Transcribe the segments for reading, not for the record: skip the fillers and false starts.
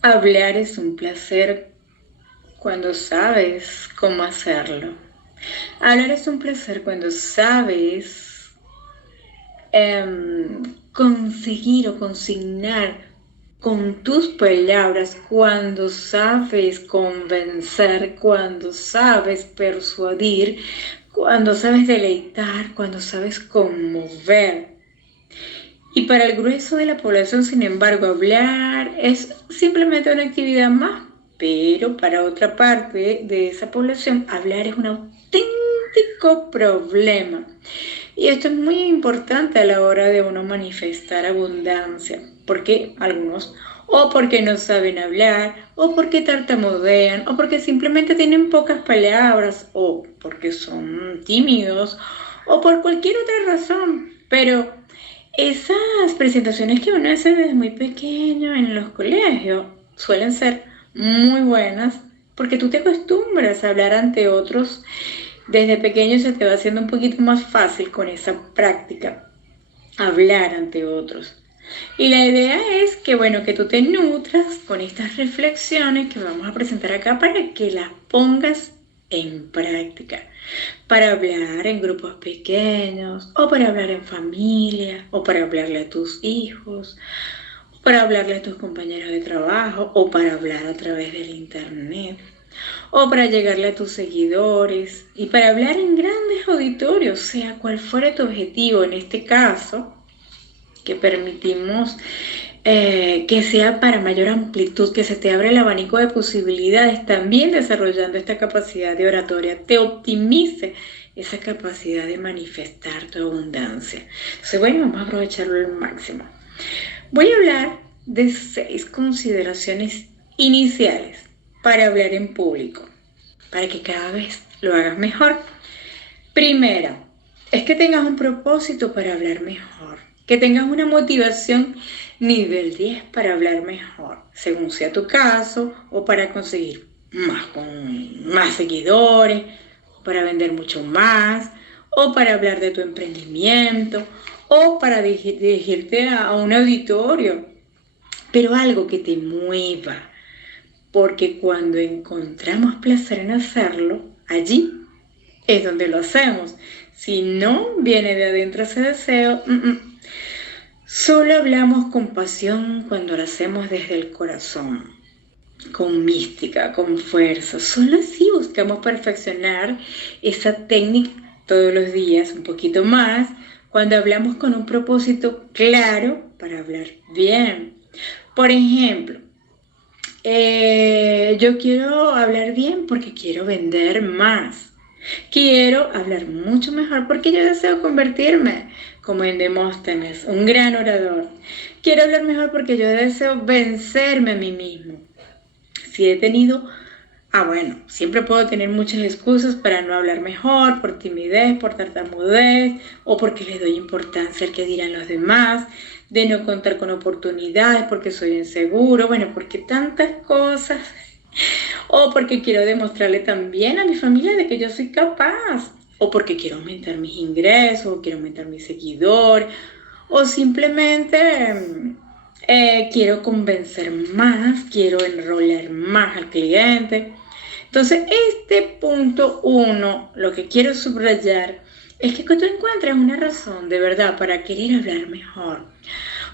Hablar es un placer cuando sabes cómo hacerlo. Hablar es un placer cuando sabes conseguir o consignar con tus palabras, cuando sabes convencer, cuando sabes persuadir, cuando sabes deleitar, cuando sabes conmover. Y para el grueso de la población, sin embargo, hablar es simplemente una actividad más, pero para otra parte de esa población, hablar es un auténtico problema. Y esto es muy importante a la hora de uno manifestar abundancia, porque algunos o porque no saben hablar, o porque tartamudean, o porque simplemente tienen pocas palabras, o porque son tímidos, o por cualquier otra razón. Pero esas presentaciones que uno hace desde muy pequeño en los colegios suelen ser muy buenas porque tú te acostumbras a hablar ante otros. Desde pequeño se te va haciendo un poquito más fácil con esa práctica, hablar ante otros. Y la idea es que, bueno, que tú te nutras con estas reflexiones que vamos a presentar acá para que las pongas en práctica, para hablar en grupos pequeños, o para hablar en familia, o para hablarle a tus hijos, o para hablarle a tus compañeros de trabajo, o para hablar a través del internet, o para llegarle a tus seguidores, y para hablar en grandes auditorios, sea cual fuera tu objetivo en este caso, que permitimos que sea para mayor amplitud, que se te abre el abanico de posibilidades, también desarrollando esta capacidad de oratoria, te optimice esa capacidad de manifestar tu abundancia. Entonces, bueno, vamos a aprovecharlo al máximo. Voy a hablar de 6 consideraciones iniciales para hablar en público, para que cada vez lo hagas mejor. Primera, es que tengas un propósito para hablar mejor, que tengas una motivación nivel 10 para hablar mejor, según sea tu caso, o para conseguir más seguidores, o para vender mucho más, o para hablar de tu emprendimiento, o para dirigirte a un auditorio, pero algo que te mueva, porque cuando encontramos placer en hacerlo, allí es donde lo hacemos. Si no viene de adentro ese deseo, solo hablamos con pasión cuando lo hacemos desde el corazón, con mística, con fuerza. Solo así buscamos perfeccionar esa técnica todos los días, un poquito más, cuando hablamos con un propósito claro para hablar bien. Por ejemplo, yo quiero hablar bien porque quiero vender más. Quiero hablar mucho mejor porque yo deseo convertirme como en Demóstenes, un gran orador. Quiero hablar mejor porque yo deseo vencerme a mí mismo. Si he tenido, bueno, siempre puedo tener muchas excusas para no hablar mejor, por timidez, por tartamudez, o porque le doy importancia al que dirán los demás, de no contar con oportunidades, porque soy inseguro, bueno, porque tantas cosas, o porque quiero demostrarle también a mi familia de que yo soy capaz, o porque quiero aumentar mis ingresos, o quiero aumentar mis seguidores, o simplemente quiero convencer más, quiero enrolar más al cliente. Entonces, este punto 1, lo que quiero subrayar, es que tú encuentres una razón de verdad para querer hablar mejor.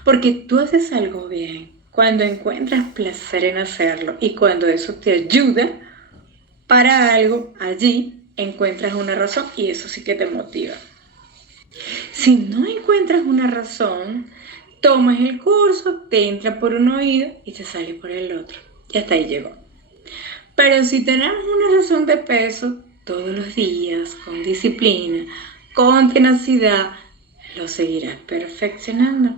Porque tú haces algo bien cuando encuentras placer en hacerlo y cuando eso te ayuda para algo, allí encuentras una razón y eso sí que te motiva. Si no encuentras una razón, tomas el curso, te entra por un oído y te sale por el otro. Y hasta ahí llegó. Pero si tenemos una razón de peso, todos los días, con disciplina, con tenacidad, lo seguirás perfeccionando.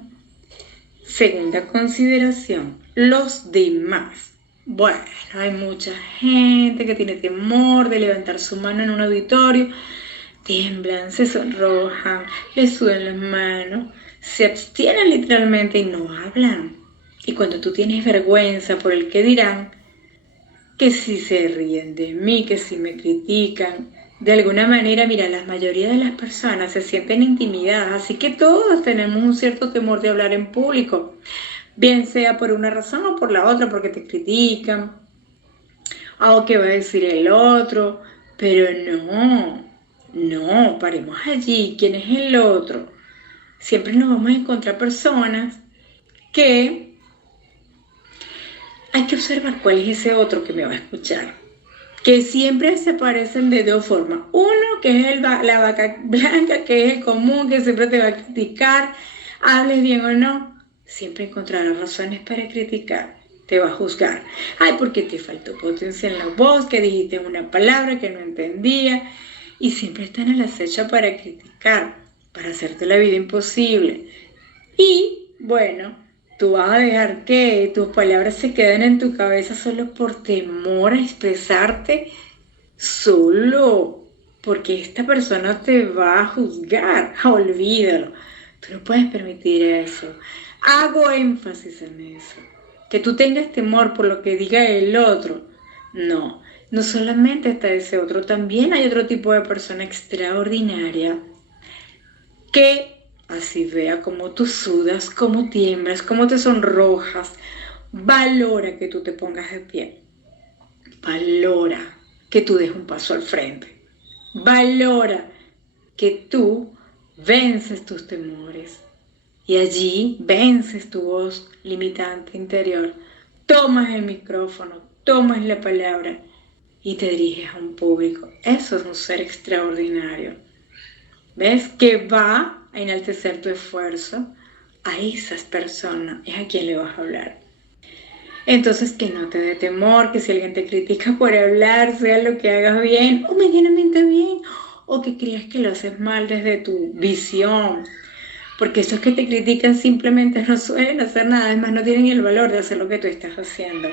Segunda consideración, los demás. Bueno, hay mucha gente que tiene temor de levantar su mano en un auditorio. Tiemblan, se sonrojan, les sudan las manos, se abstienen literalmente y no hablan. Y cuando tú tienes vergüenza por el que dirán, que si se ríen de mí, que si me critican, de alguna manera, mira, la mayoría de las personas se sienten intimidadas, así que todos tenemos un cierto temor de hablar en público. bien sea por una razón o por la otra, porque te critican, o qué va a decir el otro, pero no, paremos allí, ¿quién es el otro? Siempre nos vamos a encontrar personas que hay que observar cuál es ese otro que me va a escuchar, que siempre se parecen de dos formas. Uno, que es la vaca blanca, que es el común, que siempre te va a criticar, hables bien o no, siempre encontrará razones para criticar. Te va a juzgar. Ay, porque te faltó potencia en la voz, que dijiste una palabra que no entendía. Y siempre están al acecho para criticar, para hacerte la vida imposible. Y, bueno, tú vas a dejar que tus palabras se queden en tu cabeza solo por temor a expresarte, solo porque esta persona te va a juzgar. Olvídalo. Tú no puedes permitir eso. Hago énfasis en eso. Que tú tengas temor por lo que diga el otro. No solamente está ese otro, también hay otro tipo de persona extraordinaria que así vea cómo tú sudas, cómo tiemblas, cómo te sonrojas, valora que tú te pongas de pie. Valora que tú des un paso al frente. Valora que tú vences tus temores y allí vences tu voz limitante interior. Tomas el micrófono, tomas la palabra y te diriges a un público. Eso es un ser extraordinario. ¿Ves? Que va a enaltecer tu esfuerzo. A esas personas es a quien le vas a hablar. Entonces, que no te dé temor, que si alguien te critica por hablar, sea lo que hagas bien o medianamente bien, o que creas que lo haces mal desde tu visión. Porque esos que te critican simplemente no suelen hacer nada, además no tienen el valor de hacer lo que tú estás haciendo.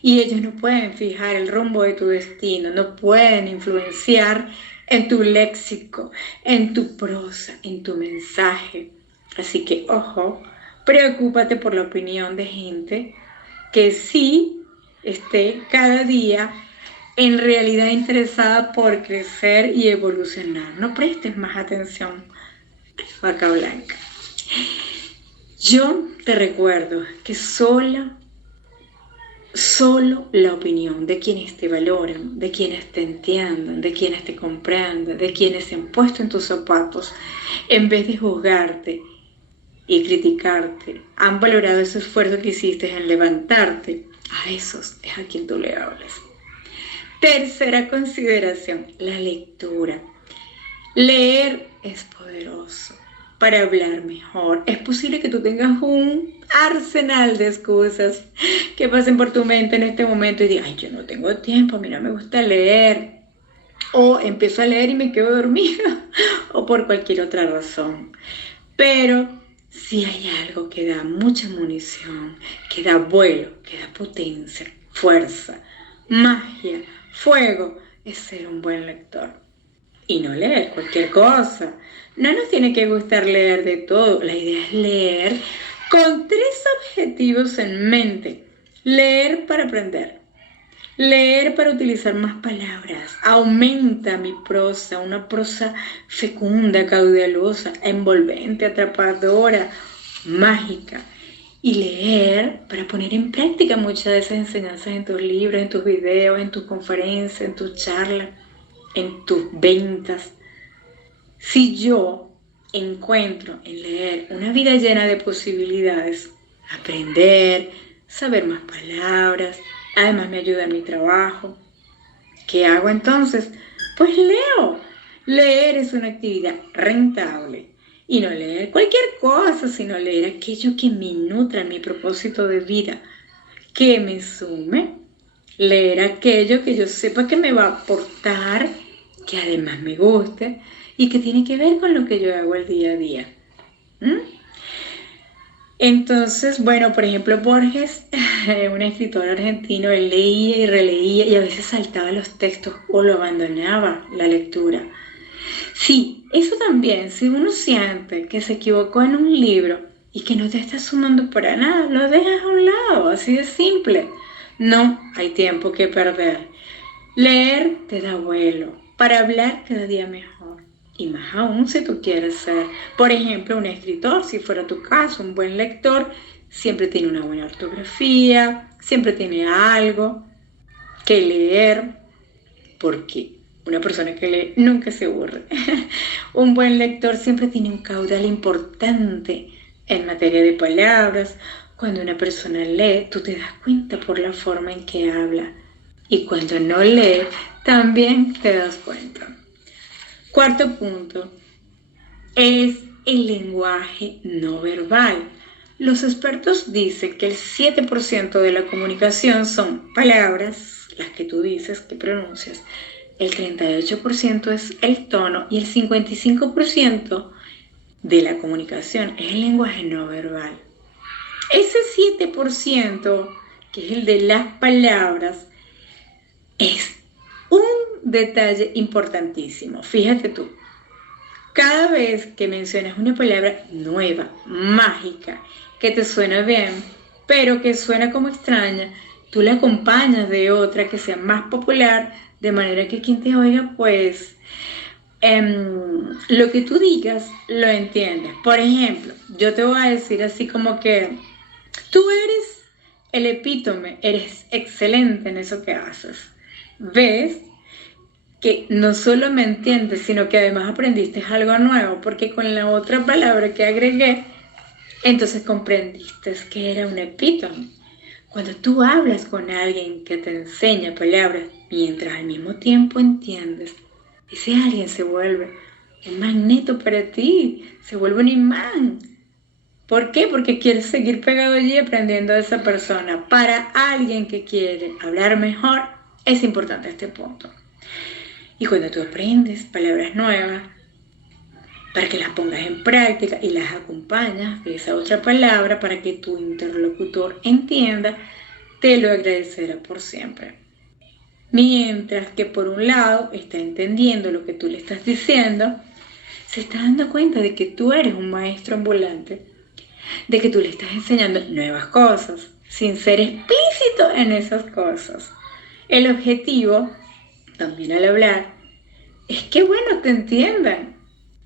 Y ellos no pueden fijar el rumbo de tu destino, no pueden influenciar en tu léxico, en tu prosa, en tu mensaje. Así que, ojo, preocúpate por la opinión de gente que sí esté cada día en realidad interesada por crecer y evolucionar. No prestes más atención a vaca blanca. Yo te recuerdo que solo la opinión de quienes te valoran, de quienes te entiendan, de quienes te comprenden, de quienes se han puesto en tus zapatos, en vez de juzgarte y criticarte, han valorado ese esfuerzo que hiciste en levantarte. A esos es a quien tú le hables. Tercera consideración, la lectura. Leer es poderoso para hablar mejor. Es posible que tú tengas un arsenal de excusas que pasen por tu mente en este momento y digas, ay, yo no tengo tiempo, a mí no me gusta leer. O empiezo a leer y me quedo dormida, o por cualquier otra razón. Pero si hay algo que da mucha munición, que da vuelo, que da potencia, fuerza, magia, fuego, es ser un buen lector. Y no leer cualquier cosa. No nos tiene que gustar leer de todo. La idea es leer con 3 objetivos en mente. Leer para aprender. Leer para utilizar más palabras. Aumenta mi prosa, una prosa fecunda, caudalosa, envolvente, atrapadora, mágica. Y leer para poner en práctica muchas de esas enseñanzas en tus libros, en tus videos, en tus conferencias, en tus charlas, en tus ventas. Si yo encuentro en leer una vida llena de posibilidades, aprender, saber más palabras, además me ayuda en mi trabajo, ¿qué hago entonces? Pues leo. Leer es una actividad rentable. Y no leer cualquier cosa, sino leer aquello que me nutra, mi propósito de vida, que me sume. Leer aquello que yo sepa que me va a aportar, que además me guste y que tiene que ver con lo que yo hago el día a día. Entonces, bueno, por ejemplo, Borges, un escritor argentino, él leía y releía y a veces saltaba los textos o lo abandonaba la lectura. Sí, eso también, si uno siente que se equivocó en un libro y que no te está sumando para nada, lo dejas a un lado, así de simple. No hay tiempo que perder. Leer te da vuelo, para hablar cada día mejor. Y más aún si tú quieres ser, por ejemplo, un escritor, si fuera tu caso, un buen lector, siempre tiene una buena ortografía, siempre tiene algo que leer, porque una persona que lee nunca se aburre. Un buen lector siempre tiene un caudal importante en materia de palabras. Cuando una persona lee, tú te das cuenta por la forma en que habla. Y cuando no lee, también te das cuenta. Cuarto punto es el lenguaje no verbal. Los expertos dicen que el 7% de la comunicación son palabras, las que tú dices, que pronuncias. El 38% es el tono y el 55% de la comunicación es el lenguaje no verbal. Ese 7%, que es el de las palabras, es un detalle importantísimo. Fíjate tú, cada vez que mencionas una palabra nueva, mágica, que te suena bien, pero que suena como extraña, tú la acompañas de otra que sea más popular, de manera que quien te oiga, pues, lo que tú digas lo entiendes. Por ejemplo, yo te voy a decir así como que tú eres el epítome, eres excelente en eso que haces. ¿Ves? Que no solo me entiendes, sino que además aprendiste algo nuevo, porque con la otra palabra que agregué, entonces comprendiste que era un epítome. Cuando tú hablas con alguien que te enseña palabras, mientras al mismo tiempo entiendes, ese alguien se vuelve un magneto para ti, se vuelve un imán. ¿Por qué? Porque quieres seguir pegado allí aprendiendo de esa persona. Para alguien que quiere hablar mejor, es importante este punto. Y cuando tú aprendes palabras nuevas, para que las pongas en práctica y las acompañas de esa otra palabra para que tu interlocutor entienda, te lo agradecerá por siempre. Mientras que por un lado está entendiendo lo que tú le estás diciendo, se está dando cuenta de que tú eres un maestro ambulante, de que tú le estás enseñando nuevas cosas, sin ser explícito en esas cosas. El objetivo, también al hablar, es que, te entiendan.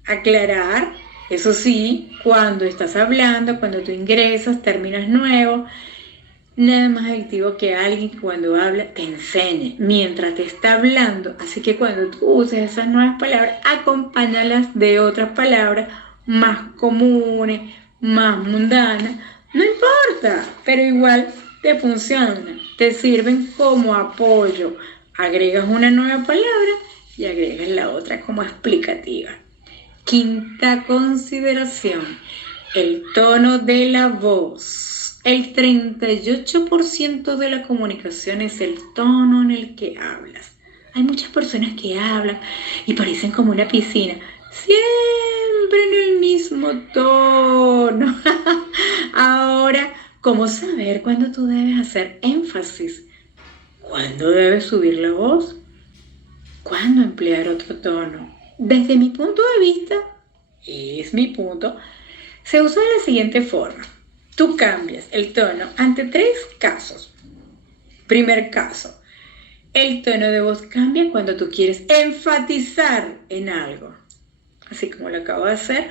Aclarar, eso sí, cuando estás hablando, cuando tú ingresas, términos nuevos, nada más efectivo que alguien que cuando habla te enseñe mientras te está hablando. Así que cuando tú uses esas nuevas palabras, acompáñalas de otras palabras más comunes, más mundanas. No importa, pero igual te funcionan, te sirven como apoyo. Agregas una nueva palabra y agregas la otra como explicativa. Quinta consideración, el tono de la voz. El 38% de la comunicación es el tono en el que hablas. Hay muchas personas que hablan y parecen como una piscina, siempre en el mismo tono. Ahora, ¿cómo saber cuándo tú debes hacer énfasis? ¿Cuándo debes subir la voz? ¿Cuándo emplear otro tono? Desde mi punto de vista, es mi punto, se usa de la siguiente forma. Tú cambias el tono ante 3 casos. Primer caso, el tono de voz cambia cuando tú quieres enfatizar en algo, así como lo acabo de hacer.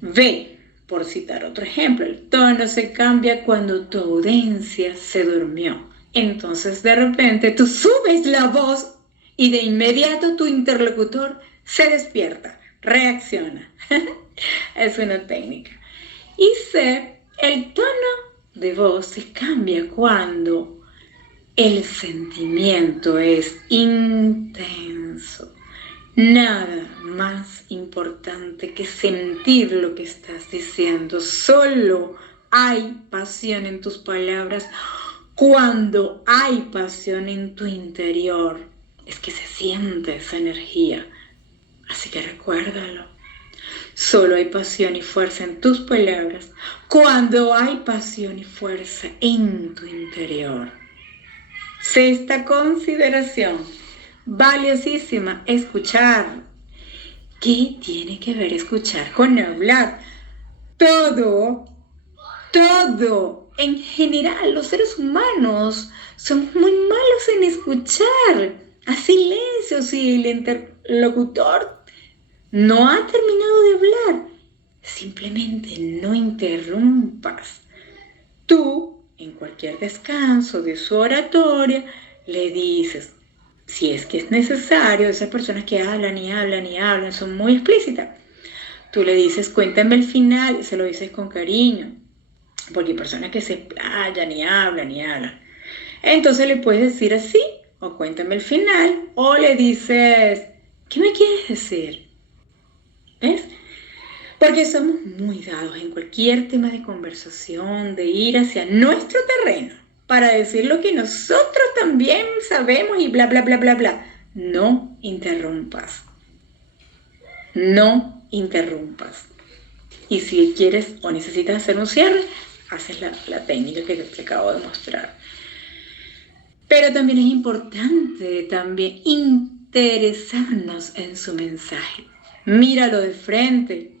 B, por citar otro ejemplo, el tono se cambia cuando tu audiencia se durmió. Entonces de repente tú subes la voz y de inmediato tu interlocutor se despierta, reacciona. Es una técnica. Y C, el tono de voz se cambia cuando el sentimiento es intenso. Nada más importante que sentir lo que estás diciendo. Solo hay pasión en tus palabras cuando hay pasión en tu interior. Es que se siente esa energía. Así que recuérdalo. Solo hay pasión y fuerza en tus palabras cuando hay pasión y fuerza en tu interior. Sexta consideración, valiosísima, escuchar. ¿Qué tiene que ver escuchar con hablar? Todo. En general, los seres humanos somos muy malos en escuchar. A silencio, si el interlocutor no ha terminado de hablar, simplemente no interrumpas. Tú, en cualquier descanso de su oratoria, le dices, si es que es necesario, esas personas que hablan y hablan y hablan son muy explícitas. Tú le dices, cuéntame el final, y se lo dices con cariño, porque hay personas que se explayan y hablan y hablan. Entonces le puedes decir así, o cuéntame el final, o le dices, ¿qué me quieres decir? ¿Ves? Porque somos muy dados en cualquier tema de conversación, de ir hacia nuestro terreno, para decir lo que nosotros también sabemos y bla, bla, bla, bla, bla. No interrumpas. No interrumpas. Y si quieres o necesitas hacer un cierre, haces la técnica que te acabo de mostrar. Pero también es importante también interesarnos en su mensaje. Míralo de frente.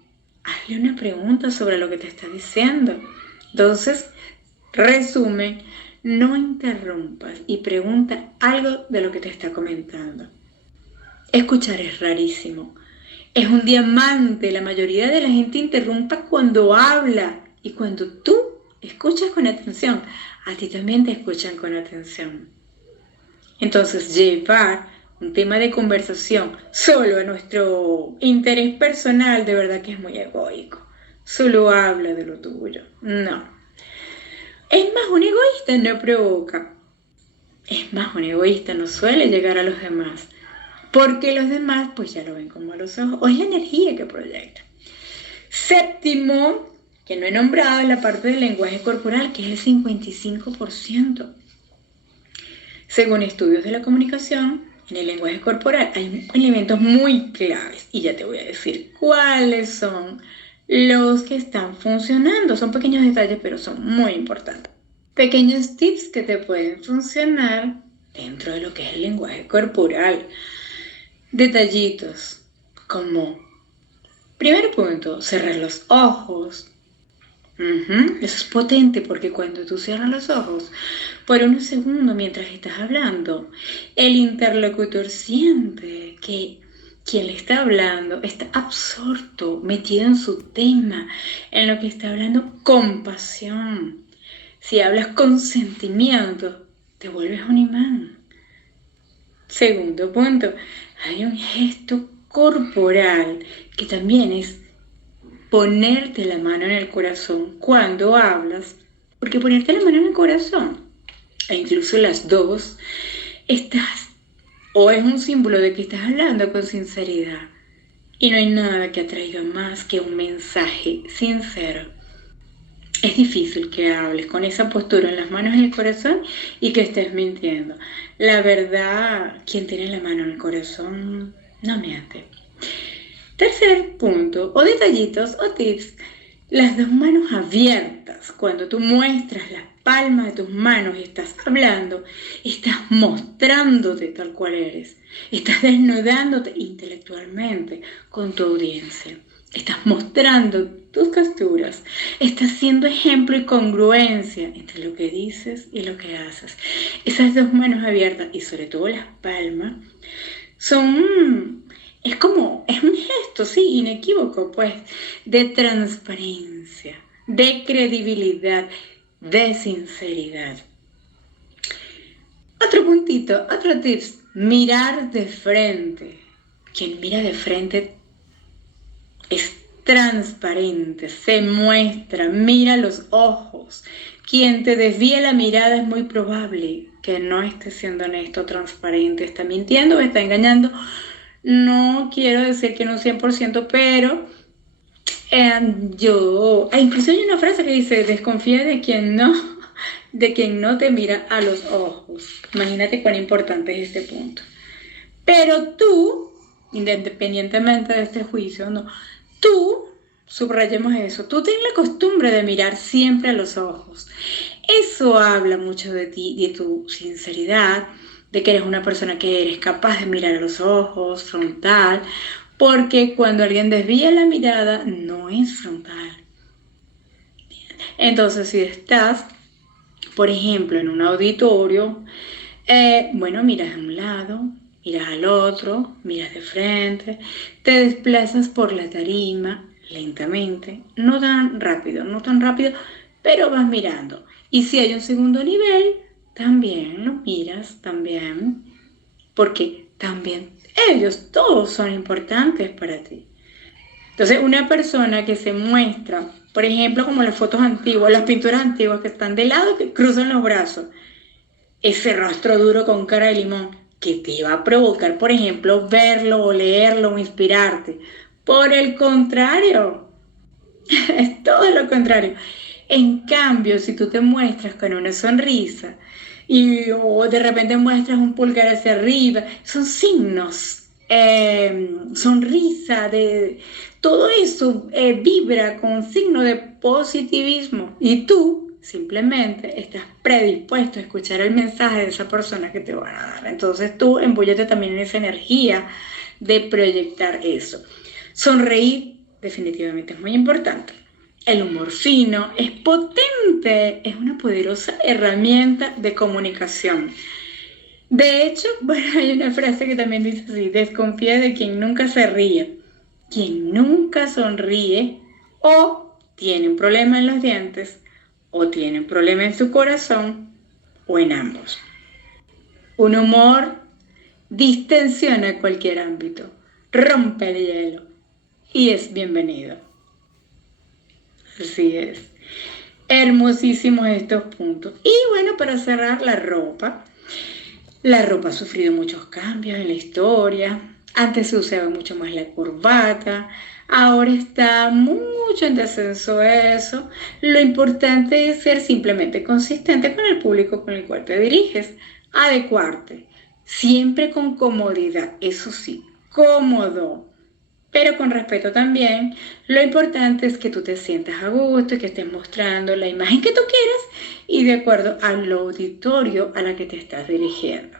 Hazle una pregunta sobre lo que te está diciendo. Entonces, resumen, no interrumpas y pregunta algo de lo que te está comentando. Escuchar es rarísimo. Es un diamante. La mayoría de la gente interrumpa cuando habla. Y cuando tú escuchas con atención, a ti también te escuchan con atención. Entonces, llevar un tema de conversación solo a nuestro interés personal, de verdad que es muy egoico. Solo habla de lo tuyo. No. Es más, un egoísta no provoca. Es más, un egoísta no suele llegar a los demás. Porque los demás pues ya lo ven como a los ojos. O es la energía que proyecta. Séptimo, que no he nombrado, es la parte del lenguaje corporal, que es el 55%. Según estudios de la comunicación, en el lenguaje corporal hay elementos muy claves y ya te voy a decir cuáles son los que están funcionando. Son pequeños detalles, pero son muy importantes. Pequeños tips que te pueden funcionar dentro de lo que es el lenguaje corporal. Detallitos como, primer punto, cerrar los ojos. Eso es potente porque cuando tú cierras los ojos por unos segundos mientras estás hablando, el interlocutor siente que quien le está hablando está absorto, metido en su tema, en lo que está hablando con pasión. Si hablas con sentimiento, te vuelves un imán. Segundo punto, hay un gesto corporal que también es ponerte la mano en el corazón cuando hablas, porque ponerte la mano en el corazón, e incluso las dos, o es un símbolo de que estás hablando con sinceridad, y no hay nada que atraiga más que un mensaje sincero. Es difícil que hables con esa postura en las manos en el corazón y que estés mintiendo. La verdad, quien tiene la mano en el corazón no miente. Tercer punto, o detallitos o tips, las dos manos abiertas. Cuando tú muestras las palmas de tus manos y estás hablando, estás mostrándote tal cual eres. Estás desnudándote intelectualmente con tu audiencia. Estás mostrando tus costuras. Estás siendo ejemplo y congruencia entre lo que dices y lo que haces. Esas dos manos abiertas y sobre todo las palmas es un gesto, sí, inequívoco, pues, de transparencia, de credibilidad, de sinceridad. Otro puntito, otro tips, mirar de frente. Quien mira de frente es transparente, se muestra, mira los ojos. Quien te desvía la mirada es muy probable que no esté siendo honesto, transparente, está mintiendo, está engañando. No quiero decir que no 100%, pero incluso hay una frase que dice, desconfía de quien no te mira a los ojos. Imagínate cuán importante es este punto. Pero tú, independientemente de este juicio, tú, subrayemos eso, tú ten la costumbre de mirar siempre a los ojos. Eso habla mucho de ti, de tu sinceridad, de que eres una persona que eres capaz de mirar a los ojos, frontal, porque cuando alguien desvía la mirada, no es frontal. Entonces, si estás, por ejemplo, en un auditorio, miras a un lado, miras al otro, miras de frente, te desplazas por la tarima, lentamente, no tan rápido, no tan rápido, pero vas mirando. Y si hay un segundo nivel, también lo miras, también, porque también ellos todos son importantes para ti. Entonces, una persona que se muestra, por ejemplo, como las fotos antiguas, las pinturas antiguas que están de lado, que cruzan los brazos, ese rostro duro con cara de limón, que te va a provocar, por ejemplo, verlo o leerlo o inspirarte. Por el contrario, es todo lo contrario. En cambio, si tú te muestras con una sonrisa o de repente muestras un pulgar hacia arriba, son signos, sonrisa, todo eso vibra con signo de positivismo y tú simplemente estás predispuesto a escuchar el mensaje de esa persona que te van a dar. Entonces tú embúllate también en esa energía de proyectar eso. Sonreír definitivamente es muy importante. El humor fino es potente, es una poderosa herramienta de comunicación. De hecho, bueno, hay una frase que también dice así: desconfía de quien nunca se ríe. Quien nunca sonríe o tiene un problema en los dientes o tiene un problema en su corazón o en ambos. Un humor distensiona cualquier ámbito, rompe el hielo y es bienvenido. Así es. Hermosísimos estos puntos. Y bueno, para cerrar, la ropa. La ropa ha sufrido muchos cambios en la historia. Antes se usaba mucho más la corbata. Ahora está mucho en descenso eso. Lo importante es ser simplemente consistente con el público con el cual te diriges. Adecuarte. Siempre con comodidad. Eso sí, cómodo, pero con respeto también. Lo importante es que tú te sientas a gusto y que estés mostrando la imagen que tú quieras y de acuerdo al auditorio a la que te estás dirigiendo.